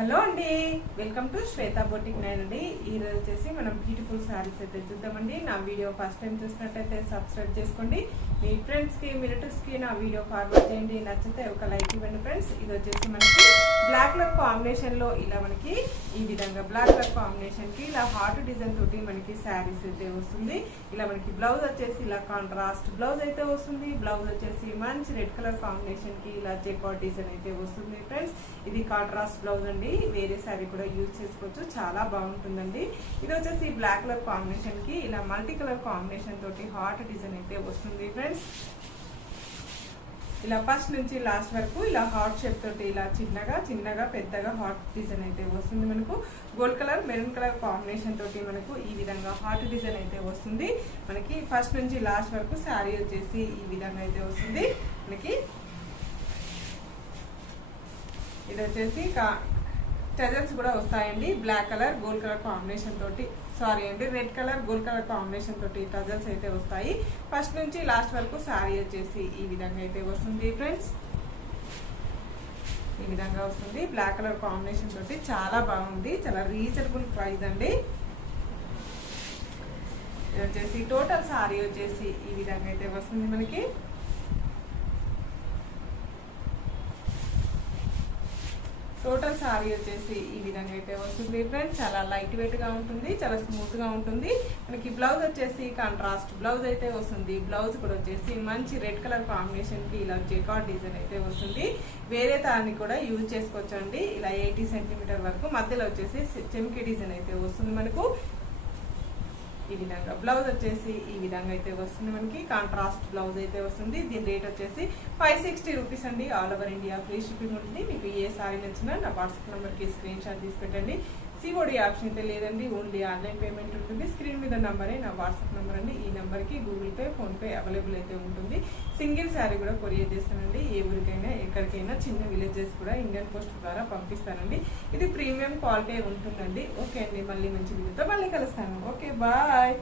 Hello అండి, welcome to Shweta boutique nine అండి. ఈరోజు వచ్చేసి మనం బ్యూటిఫుల్ శారీస్ అయితే చూద్దామండి. నా వీడియో ఫస్ట్ టైం చూసినట్టయితే సబ్స్క్రైబ్ చేసుకోండి. మీ ఫ్రెండ్స్కి రిలేటివ్స్కి నా వీడియో ఫార్వర్డ్ చేయండి. నచ్చితే ఒక లైక్ ఇవ్వండి ఫ్రెండ్స్. ఇది వచ్చేసి మనకి బ్లాక్ కలర్ కాంబినేషన్లో ఇలా మనకి ఈ విధంగా బ్లాక్ కలర్ కాంబినేషన్కి ఇలా హార్ట్ డిజైన్ తోటి మనకి శారీస్ అయితే వస్తుంది. ఇలా మనకి బ్లౌజ్ వచ్చేసి ఇలా కాంట్రాస్ట్ బ్లౌజ్ అయితే వస్తుంది. బ్లౌజ్ వచ్చేసి మంచి రెడ్ కలర్ కాంబినేషన్కి ఇలా జెకార్డ్ డిజైన్ అయితే వస్తుంది ఫ్రెండ్స్. ఇది కాంట్రాస్ట్ బ్లౌజ్ అండి. వేరే శారీ కూడా యూజ్ చేసుకోవచ్చు, చాలా బాగుంటుందండి. ఇది వచ్చేసి బ్లాక్ కలర్ కాంబినేషన్ కి ఇలా మల్టీ కలర్ కాంబినేషన్ తోటి హార్ట్ డిజైన్ అయితే వస్తుంది ఫ్రెండ్స్. ఇలా ఫస్ట్ నుంచి లాస్ట్ వరకు ఇలా హార్ట్ షేప్ తోటి ఇలా చిన్నగా పెద్దగా హార్ట్ డిజైన్ అయితే వస్తుంది. మనకు gold colour maroon colour combination తోటి మనకు ఈ విధంగా హార్ట్ డిజైన్ అయితే వస్తుంది. మనకి ఫస్ట్ నుంచి లాస్ట్ వరకు శారీ వచ్చేసి ఈ విధంగా అయితే వస్తుంది. మనకి ఇది వచ్చేసి టజల్స్ కూడా వస్తాయండి. Black colour gold colour combination తోటి red colour gold colour combination తోటి టజల్స్ అయితే వస్తాయి. ఫస్ట్ నుంచి లాస్ట్ వరకు శారీ వచ్చేసి ఈ విధంగా అయితే వస్తుంది ఫ్రెండ్స్. ఈ విధంగా వస్తుంది బ్లాక్ కలర్ కాంబినేషన్ తోటి, చాలా బాగుంది. చాలా రీజనబుల్ ప్రైస్ అండి. ఇది వచ్చేసి టోటల్ శారీ వచ్చేసి ఈ విధంగా అయితే వస్తుంది మనకి. టోటల్ శారీ వచ్చేసి ఈ విధంగా అయితే వస్తుంది ఫ్రెండ్స్. చాలా లైట్ వెయిట్ గా ఉంటుంది, చాలా స్మూత్ గా ఉంటుంది. మనకి బ్లౌజ్ వచ్చేసి కాంట్రాస్ట్ బ్లౌజ్ అయితే వస్తుంది. బ్లౌజ్ కూడా వచ్చేసి మంచి రెడ్ కలర్ కాంబినేషన్ కి ఇలా జెకార్డ్ డిజైన్ అయితే వస్తుంది. వేరే దాన్ని కూడా యూజ్ చేసుకోవచ్చు అండి. ఇలా 80 సెంటీమీటర్ వరకు మధ్యలో వచ్చేసి చెమ్కి డిజైన్ అయితే వస్తుంది మనకు. ఈ విధంగా బ్లౌజ్ వచ్చేసి ఈ విధంగా అయితే వస్తుంది మనకి. కాంట్రాస్ట్ బ్లౌజ్ అయితే వస్తుంది. దీని రేట్ వచ్చేసి 560 రూపీస్ అండి. All over India free shipping ఉంటుంది. మీకు ఏ సారీ నచ్చినా నా వాట్సాప్ నెంబర్కి స్క్రీన్ షాట్ తీసి పెట్టండి. సిఓడి ఆప్షన్ అయితే లేదండి, ఓన్లీ ఆన్లైన్ పేమెంట్ ఉంటుంది. స్క్రీన్ మీద నంబరే నా వాట్సాప్ నెంబర్ అండి. ఈ నెంబర్కి గూగుల్ పే, ఫోన్పే అవైలబుల్ అయితే ఉంటుంది. సింగిల్ శారీ కూడా కొరియర్ చేస్తానండి. ఏ ఊరికైనా ఎక్కడికైనా చిన్న విలేజెస్ కూడా ఇండియన్ పోస్ట్ ద్వారా పంపిస్తానండి. ఇది ప్రీమియం క్వాలిటీ ఉంటుందండి. ఓకే అండి, మళ్ళీ మంచి వీడియోతో మళ్ళీ కలుస్తాను. Okay, bye.